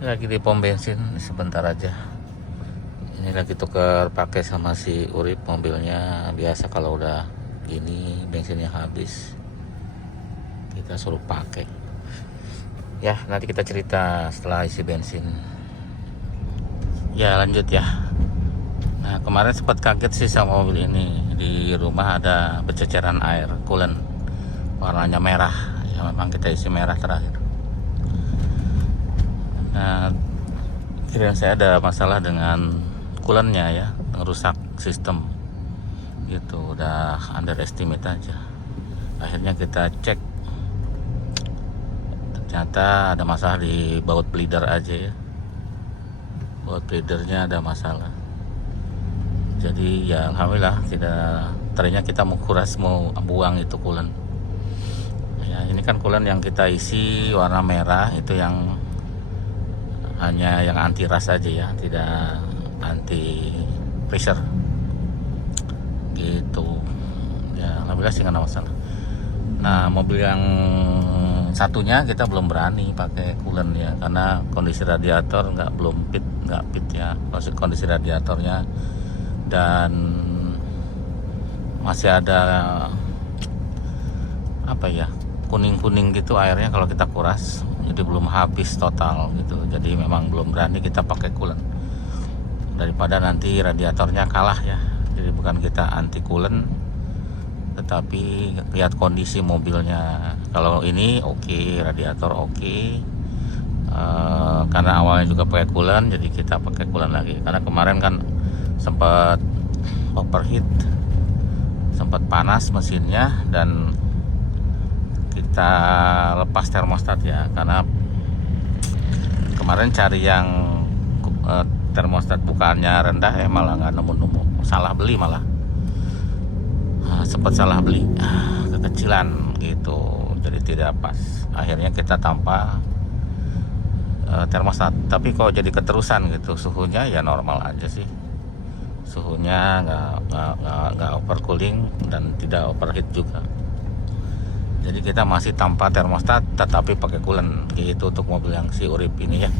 Lagi di pom bensin sebentar aja. Ini lagi tuker pakai sama si Urip mobilnya. Biasa kalau udah gini bensinnya habis, kita suruh pakai. Ya, nanti kita cerita setelah isi bensin. Ya, lanjut ya. Nah, kemarin sempat kaget sih sama mobil ini. Di rumah ada berceceran air coolant warnanya merah. Ya, memang kita isi merah terakhir. Nah, kira saya ada masalah dengan coolant-nya ya, ngerusak sistem gitu, udah underestimate aja. Akhirnya kita cek, ternyata ada masalah di baut bleeder aja ya, baut bleedernya ada masalah. Jadi ya alhamdulillah, tidak, tadinya kita mau kuras, mau buang itu coolant ya. Ini kan coolant yang kita isi warna merah, itu yang hanya yang anti ras aja ya, tidak anti pressure gitu ya. Alhamdulillah sih nggak ada masalah. Nah, mobil yang satunya kita belum berani pakai coolant ya, karena kondisi radiator belum fit ya, maksud kondisi radiatornya, dan masih ada apa ya, kuning gitu airnya kalau kita kuras, jadi belum habis total gitu. Jadi memang belum berani kita pakai coolant, daripada nanti radiatornya kalah ya. Jadi bukan kita anti coolant, tetapi lihat kondisi mobilnya. Kalau ini oke, radiator oke, karena awalnya juga pakai coolant, jadi kita pakai coolant lagi. Karena kemarin kan sempat overheat, sempat panas mesinnya, dan kita lepas termostat ya, karena kemarin cari yang termostat bukaannya rendah malah nggak nemu, salah beli malah. Sempat salah beli, kekecilan gitu, jadi tidak pas. Akhirnya kita tanpa termostat, tapi kok jadi keterusan gitu. Suhunya ya normal aja sih, suhunya nggak overcooling dan tidak overheat juga. Jadi kita masih tanpa termostat tetapi pakai coolant gitu untuk mobil yang si Urip ini ya.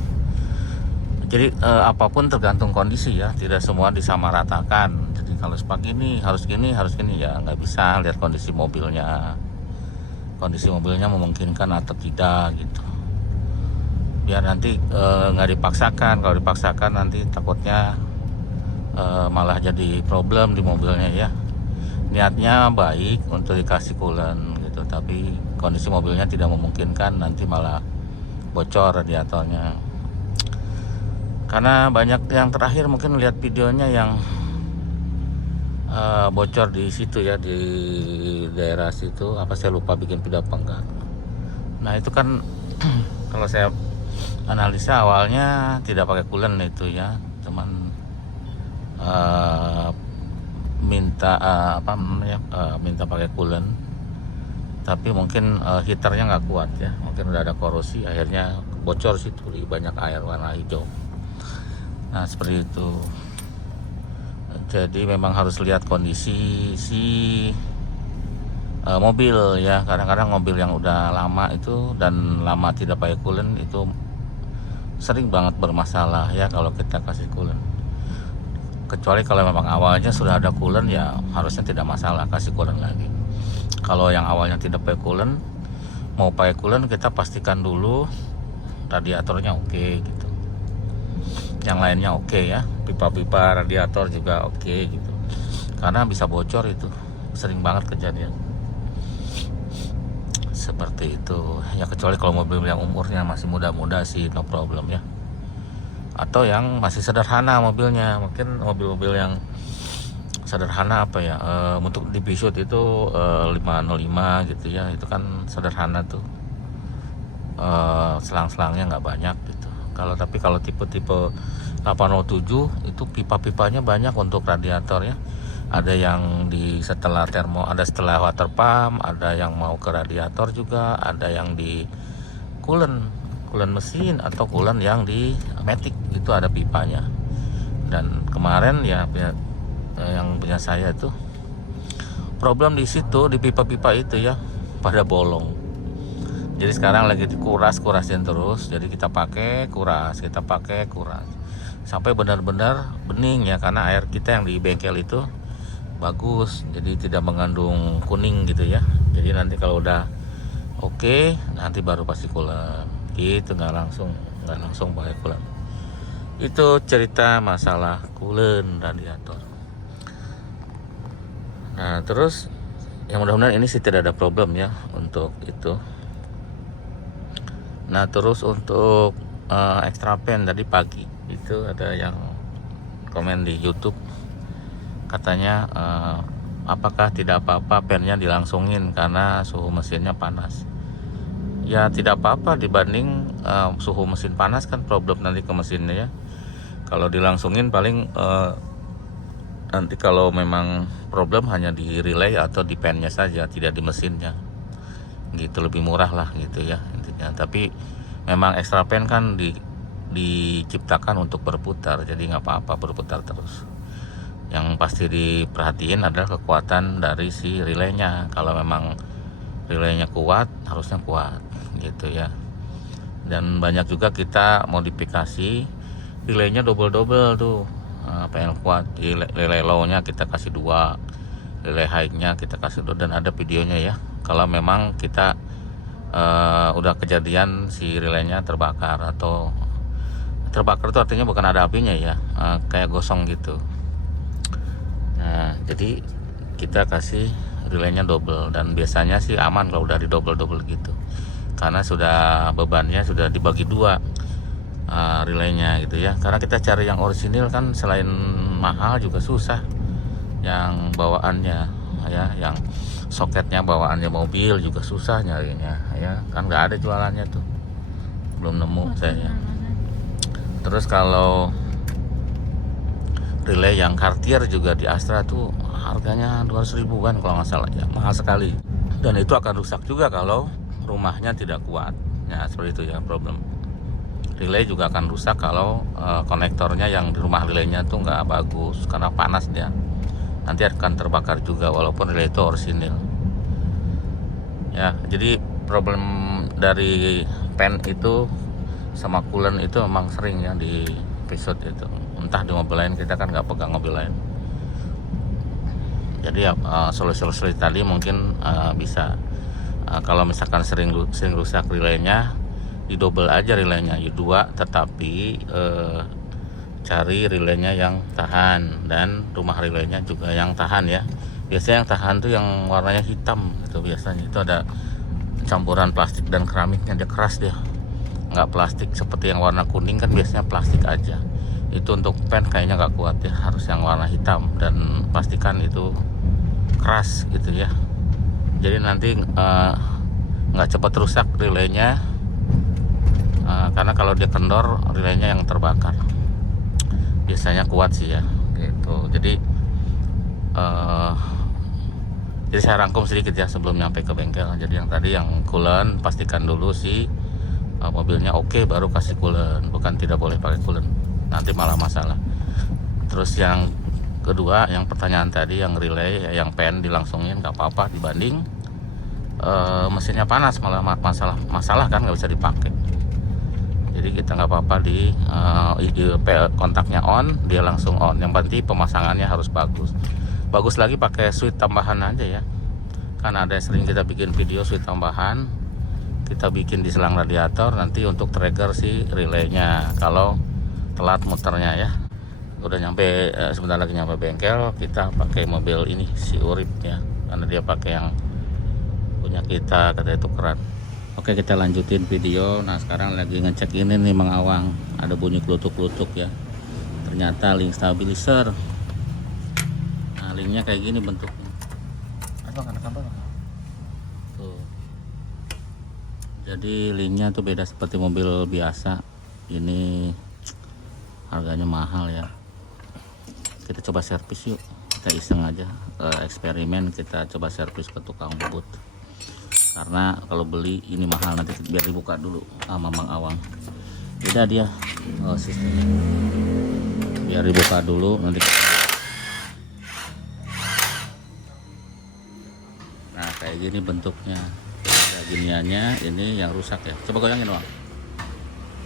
Jadi apapun tergantung kondisi ya, tidak semua disamaratakan. Jadi kalau seperti ini harus gini ya, nggak bisa. Lihat kondisi mobilnya memungkinkan atau tidak gitu. Biar nanti nggak dipaksakan. Kalau dipaksakan nanti takutnya malah jadi problem di mobilnya ya. Niatnya baik untuk dikasih coolant gitu, tapi kondisi mobilnya tidak memungkinkan, nanti malah bocor radiatornya. Karena banyak yang terakhir mungkin lihat videonya yang bocor di situ ya, di daerah situ, apa saya lupa bikin video apa enggak. Nah itu kan kalau saya analisa awalnya tidak pakai coolant itu ya, cuman minta minta pakai coolant, tapi mungkin heaternya nggak kuat ya, mungkin udah ada korosi, akhirnya bocor situ, banyak air warna hijau. Nah seperti itu. Jadi memang harus lihat kondisi si mobil ya. Kadang-kadang mobil yang udah lama itu dan lama tidak pakai coolant itu sering banget bermasalah ya kalau kita kasih coolant. Kecuali kalau memang awalnya sudah ada coolant ya harusnya tidak masalah kasih coolant lagi. Kalau yang awalnya tidak pakai coolant, mau pakai coolant kita pastikan dulu radiatornya oke gitu. Yang lainnya oke ya, pipa-pipa radiator juga oke gitu. Karena bisa bocor, itu sering banget kejadian seperti itu ya. Kecuali kalau mobil yang umurnya masih muda-muda sih no problem ya, atau yang masih sederhana mobilnya. Mungkin mobil-mobil yang sederhana apa ya, untuk di Peugeot itu 505 gitu ya, itu kan sederhana tuh, selang-selangnya nggak banyak gitu. Tapi kalau tipe-tipe 807 itu pipa-pipanya banyak untuk radiator ya. Ada yang di setelah ada setelah water pump, ada yang mau ke radiator juga, ada yang di coolant mesin, atau coolant yang di matic itu ada pipanya. Dan kemarin ya yang punya saya tuh problem di situ, di pipa-pipa itu ya pada bolong. Jadi sekarang lagi kurasin terus. Jadi kita pakai kuras sampai benar-benar bening ya, karena air kita yang di bengkel itu bagus, jadi tidak mengandung kuning gitu ya. Jadi nanti kalau udah oke, nanti baru pasti coolant gitu, nggak langsung pakai coolant. Itu cerita masalah coolant radiator. Nah terus yang mudah-mudahan ini sih tidak ada problem ya untuk itu. Nah terus untuk extra fan tadi pagi itu ada yang komen di YouTube, katanya apakah tidak apa-apa pennya dilangsungin karena suhu mesinnya panas. Ya tidak apa-apa, dibanding suhu mesin panas kan problem nanti ke mesinnya ya. Kalau dilangsungin paling nanti kalau memang problem hanya di relay atau di pennya saja, tidak di mesinnya gitu, lebih murah lah gitu ya intinya. Tapi memang extra pen kan diciptakan untuk berputar, jadi nggak apa-apa berputar terus. Yang pasti diperhatiin adalah kekuatan dari si relaynya. Kalau memang relaynya kuat, harusnya kuat gitu ya. Dan banyak juga kita modifikasi relaynya double tuh, pengen kuat. Di relay low-nya kita kasih 2, relay high-nya kita kasih 2, dan ada videonya ya. Kalau memang kita udah kejadian si relaynya terbakar, atau terbakar itu artinya bukan ada apinya ya, kayak gosong gitu. Nah jadi kita kasih relaynya double, dan biasanya sih aman kalau udah di double gitu, karena sudah bebannya sudah dibagi 2 relaynya gitu ya. Karena kita cari yang orisinil kan selain mahal juga susah, yang bawaannya ya, yang soketnya bawaannya mobil juga susah nyarinya ya, kan nggak ada jualannya tuh, belum nemu saya. Terus kalau relay yang Cartier juga di Astra tuh harganya 200 ribuan kalau nggak salah ya, mahal sekali. Dan itu akan rusak juga kalau rumahnya tidak kuat ya, seperti itu ya problem. Relay juga akan rusak kalau konektornya yang di rumah relaynya tuh nggak bagus, karena panas dia, nanti akan terbakar juga walaupun relay itu orisinil ya. Jadi problem dari pen itu sama coolant itu memang sering ya di episode itu. Entah di mobil lain, kita kan nggak pegang mobil lain. Jadi ya solusi tadi mungkin bisa kalau misalkan sering rusak relaynya, di double aja relaynya, 2, tetapi cari relaynya yang tahan, dan rumah relaynya juga yang tahan ya. Biasanya yang tahan tuh yang warnanya hitam itu, biasanya itu ada campuran plastik dan keramiknya, dia keras dia, nggak plastik seperti yang warna kuning kan, biasanya plastik aja. Itu untuk pen kayaknya nggak kuat ya, harus yang warna hitam dan pastikan itu keras gitu ya. Jadi nanti nggak cepat rusak relaynya, karena kalau dia kendor relaynya yang terbakar. Biasanya kuat sih ya gitu. Jadi saya rangkum sedikit ya sebelum nyampe ke bengkel. Jadi yang tadi yang coolant, pastikan dulu sih mobilnya oke, baru kasih coolant, bukan tidak boleh pakai coolant, nanti malah masalah. Terus yang kedua, yang pertanyaan tadi yang relay, yang pen dilangsungin nggak apa-apa, dibanding mesinnya panas malah masalah kan, nggak bisa dipakai. Jadi kita nggak apa-apa di kontaknya on, dia langsung on. Yang penting pemasangannya harus bagus lagi pakai switch tambahan aja ya. Kan ada sering kita bikin video switch tambahan, kita bikin di selang radiator nanti untuk trigger si relaynya kalau telat muternya ya. Udah nyampe, sebentar lagi nyampe bengkel, kita pakai mobil ini si Urip ya, karena dia pakai yang punya kita, katanya itu keren. Oke, kita lanjutin video. Nah sekarang lagi ngecek ini nih Mang Awang, ada bunyi klutuk-klutuk ya, ternyata link stabilizer. Nah linknya kayak gini bentuknya. Tuh. Jadi linknya tuh beda seperti mobil biasa. Ini harganya mahal ya. Kita coba servis yuk, kita iseng aja, eksperimen, kita coba servis ke tukang bubut. Karena kalau beli ini mahal, nanti biar dibuka dulu sama Mang Awang. Beda dia sistemnya, biar dibuka dulu nanti. Nah kayak gini bentuknya, giniannya ini yang rusak ya. Coba goyangin Bang.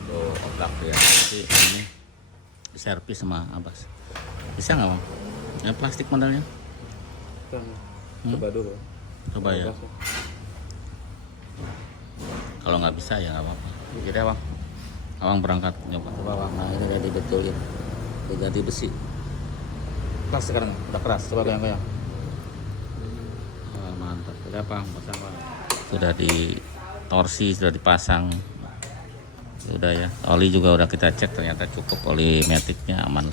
Tuh oblak ya. Jadi ini servis sama Abbas. Bisa nggak Bang? Yang plastik modalnya? Coba dulu. Coba ya. Kalau nggak bisa ya nggak apa-apa. Jadi Bang, Abang berangkat nyoba. Coba Bang, nah ini udah dibetulin, udah ganti besi. Keras sekarang, udah keras. Coba goyang-goyang. Wah, mantap. Udah Bang, pasang Bang. Sudah ditorsi, sudah dipasang. Udah ya. Oli juga udah kita cek, ternyata cukup, oli metiknya aman.